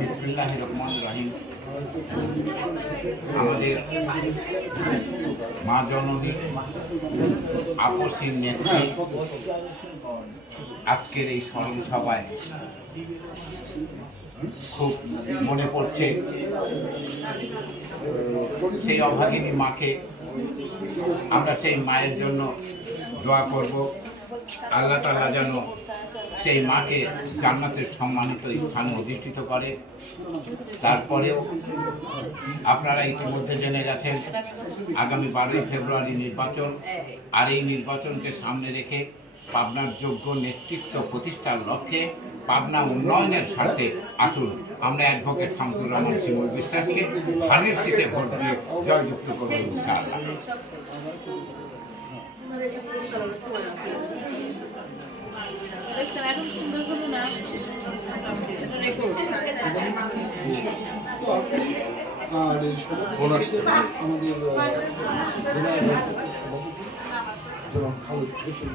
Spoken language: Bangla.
বিসমিল্লাহির রহমানির রহিম। আমাদের মা জননী আপসীর নেত্রী আজকের এই স্মরণ সভায় খুব মনে পড়ছে সেই অভাগিনী মাকে। আমরা সেই মায়ের জন্য দোয়া করব, আল্লাহ তাআলা যেন সেই মাকে জান্নাতের সম্মানিত স্থানে অধিষ্ঠিত করে। তারপরেও আপনারা ইতিমধ্যে জেনে গেছেন আগামী 12ই ফেব্রুয়ারি নির্বাচন, আর এই নির্বাচনকে সামনে রেখে পাবনার যোগ্য নেতৃত্ব প্রতিষ্ঠার লক্ষ্যে পাবনা উন্নয়নের স্বার্থে আসুন আমরা অ্যাডভোকেট শামসুর রহমান শিমুল বিশ্বাসকে ধানের শীষে ভোট দিয়ে জয়যুক্ত করব ইনশাআল্লাহ। এখন সুন্দর হলো না আর ফোন আসছে আমাদের জনাব খালেদ হোসেন